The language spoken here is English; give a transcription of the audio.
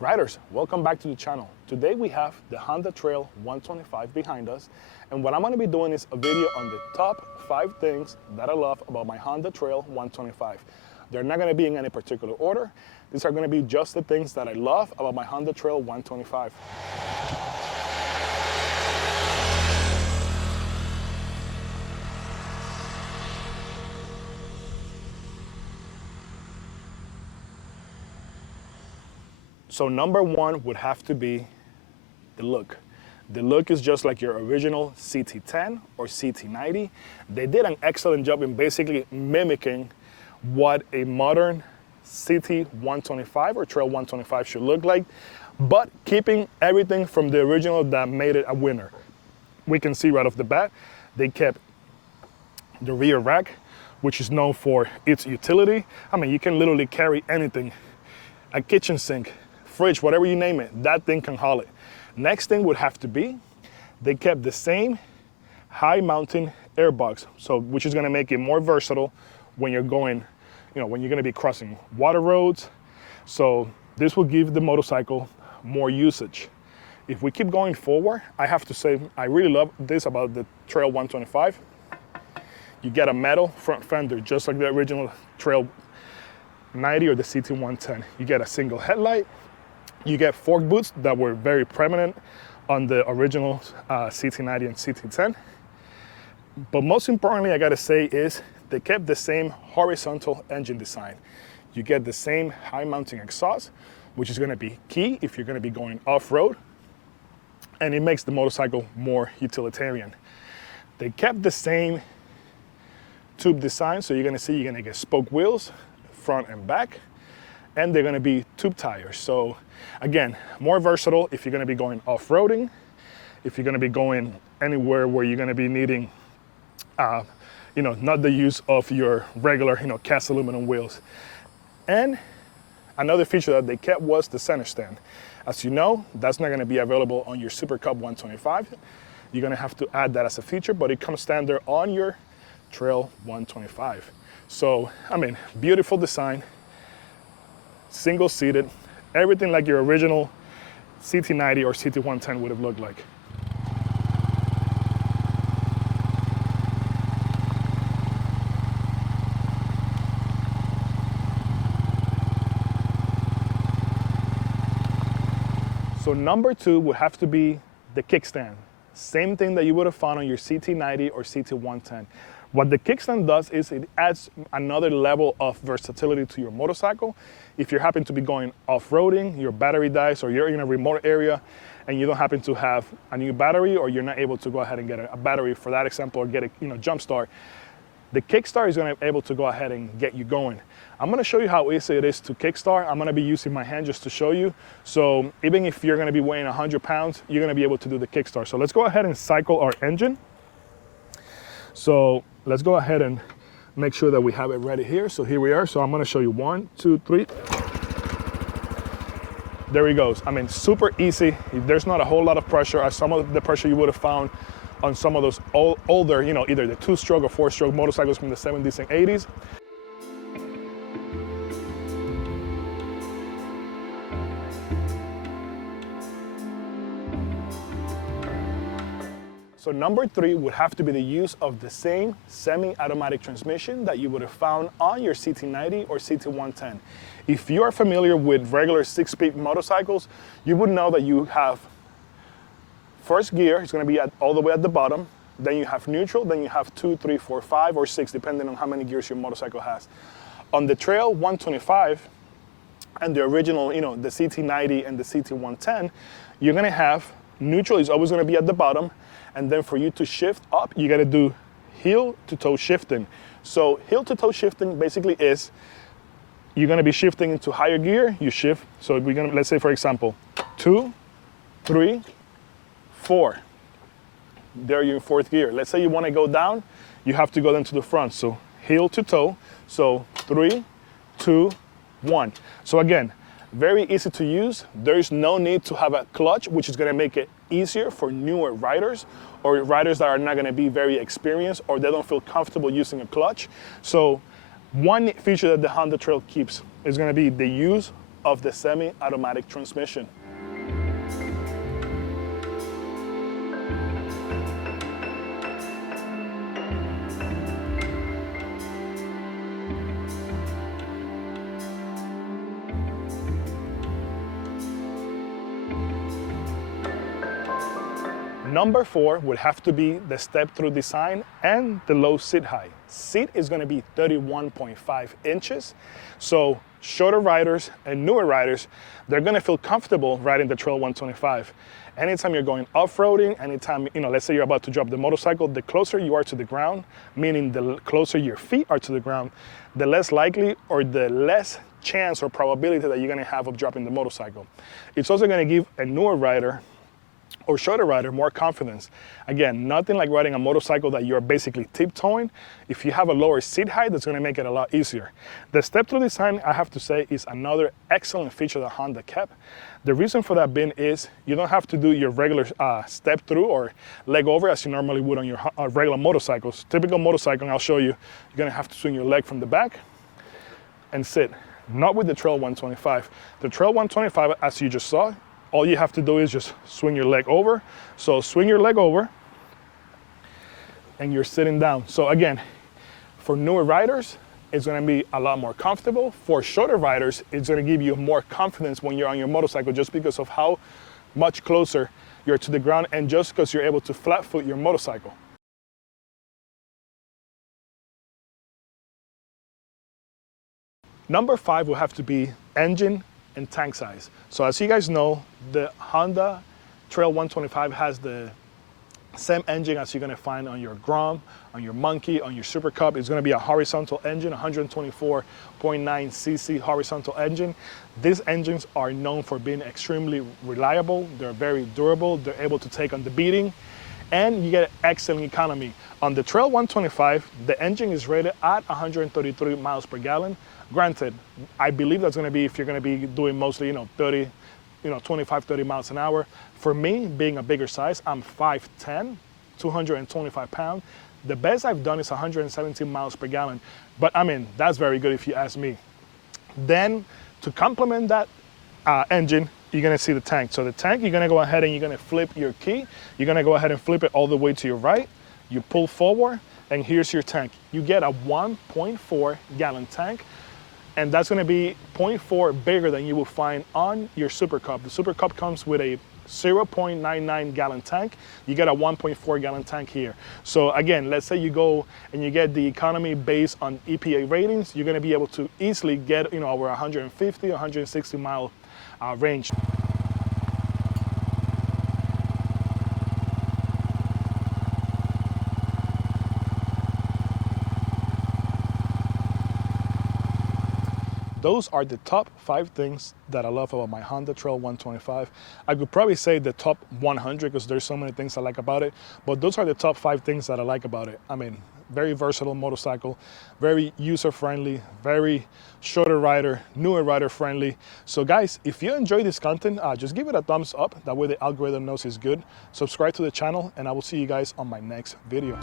Riders, welcome back to the channel. Today we have the Honda Trail 125 behind us, and what I'm going to be doing is a video on the top 5 things that I love about my Honda Trail 125. They're not going to be in any particular order. These are going to be just the things that I love about my Honda Trail 125. So number one would have to be the look. The look is just like your original CT10 or CT90. They did an excellent job in basically mimicking what a modern CT125 or Trail 125 should look like, but keeping everything from the original that made it a winner. We can see right off the bat, they kept the rear rack, which is known for its utility. I mean, you can literally carry anything, a kitchen sink, fridge, whatever you name it, that thing can haul it. Next thing would have to be, they kept the same high mountain airbox, which is gonna make it more versatile when you're going, when you're gonna be crossing water roads. So this will give the motorcycle more usage. If we keep going forward, I have to say, I really love this about the Trail 125. You get a metal front fender, just like the original Trail 90 or the CT110. You get a single headlight. You get fork boots that were very prominent on the original CT90 and CT10. But most importantly, I gotta say is they kept the same horizontal engine design. You get the same high mounting exhaust, which is gonna be key if you're gonna be going off-road, and it makes the motorcycle more utilitarian. They kept the same tube design, so you're gonna get spoke wheels, front and back, and they're gonna be tube tires. So again, more versatile if you're gonna be going off-roading, if you're gonna be going anywhere where you're gonna be needing, not the use of your regular, cast aluminum wheels. And another feature that they kept was the center stand. As you know, that's not gonna be available on your Super Cup 125. You're gonna have to add that as a feature, but it comes standard on your Trail 125. So, I mean, beautiful design, single seated, everything like your original CT90 or CT110 would have looked like. So number 2 would have to be the kickstand. Same thing that you would have found on your CT90 or CT110. What the kickstand does is it adds another level of versatility to your motorcycle. If you happen to be going off-roading, your battery dies, or you're in a remote area and you don't happen to have a new battery, or you're not able to go ahead and get a battery for that example, or get a jump start, the kickstart is gonna be able to go ahead and get you going. I'm gonna show you how easy it is to kickstart. I'm gonna be using my hand just to show you. So even if you're gonna be weighing 100 pounds, you're gonna be able to do the kickstart. So let's go ahead and cycle our engine. So let's go ahead and make sure that we have it ready here. So here we are. So I'm gonna show you 1, 2, 3. There he goes. I mean, super easy. There's not a whole lot of pressure, as some of the pressure you would have found on some of those older, either the 2-stroke or 4-stroke motorcycles from the 70s and 80s. So number 3 would have to be the use of the same semi-automatic transmission that you would have found on your CT90 or CT110. If you are familiar with regular 6-speed motorcycles, you would know that you have first gear, it's gonna be all the way at the bottom, then you have neutral, then you have 2, 3, 4, 5, or 6, depending on how many gears your motorcycle has. On the Trail 125 and the original, the CT90 and the CT110, you're gonna have neutral is always gonna be at the bottom, and then for you to shift up, you gotta do heel to toe shifting. So heel to toe shifting basically is, you're gonna be shifting into higher gear, you shift. So we're gonna, let's say for example, 2, 3, 4. There you're in 4th gear. Let's say you wanna go down, you have to go then to the front. So heel to toe, so 3, 2, 1. So again, very easy to use. There's no need to have a clutch, which is gonna make it easier for newer riders or riders that are not gonna be very experienced or they don't feel comfortable using a clutch. So one feature that the Honda Trail keeps is gonna be the use of the semi-automatic transmission. Number 4 would have to be the step-through design and the low seat height. Seat is going to be 31.5 inches, so shorter riders and newer riders, they're going to feel comfortable riding the Trail 125. Anytime you're going off-roading, anytime, let's say you're about to drop the motorcycle, the closer you are to the ground, meaning the closer your feet are to the ground, the less likely or the less chance or probability that you're going to have of dropping the motorcycle. It's also going to give a newer rider or shorter rider more confidence. Again, nothing like riding a motorcycle that you're basically tiptoeing. If you have a lower seat height, that's going to make it a lot easier. The step-through design, I have to say, is another excellent feature that Honda kept. The reason for that being is you don't have to do your regular step-through or leg over as you normally would on your regular motorcycles. Typical motorcycle, and I'll show you, you're going to have to swing your leg from the back and sit. Not with the Trail 125. The Trail 125, as you just saw, all you have to do is just swing your leg over. So swing your leg over and you're sitting down. So again, for newer riders, it's gonna be a lot more comfortable. For shorter riders, it's gonna give you more confidence when you're on your motorcycle just because of how much closer you're to the ground and just because you're able to flat foot your motorcycle. Number 5 will have to be engine and tank size. So as you guys know, the Honda Trail 125 has the same engine as you're gonna find on your Grom, on your Monkey, on your Super Cub. It's gonna be a horizontal engine, 124.9 cc horizontal engine. These engines are known for being extremely reliable. They're very durable. They're able to take on the beating, and you get excellent economy. On the Trail 125, the engine is rated at 133 miles per gallon. Granted, I believe that's going to be if you're going to be doing mostly, 25, 30 miles an hour. For me, being a bigger size, I'm 5'10", 225 pounds. The best I've done is 117 miles per gallon. But I mean, that's very good if you ask me. Then to complement that engine, you're going to see the tank. So the tank, you're going to go ahead and you're going to flip your key. You're going to go ahead and flip it all the way to your right. You pull forward, and here's your tank. You get a 1.4 gallon tank. And that's going to be 0.4 bigger than you will find on your Super Cub. The Super Cub comes with a 0.99 gallon tank. You get a 1.4 gallon tank here. So again, let's say you go and you get the economy based on EPA ratings, you're going to be able to easily get over 150, 160 mile range. Those are the top 5 things that I love about my Honda Trail 125. I could probably say the top 100 because there's so many things I like about it, but those are the top 5 things that I like about it. I mean, very versatile motorcycle, very user-friendly, very shorter rider, newer rider friendly. So guys, if you enjoy this content, just give it a thumbs up. That way the algorithm knows it's good. Subscribe to the channel, and I will see you guys on my next video.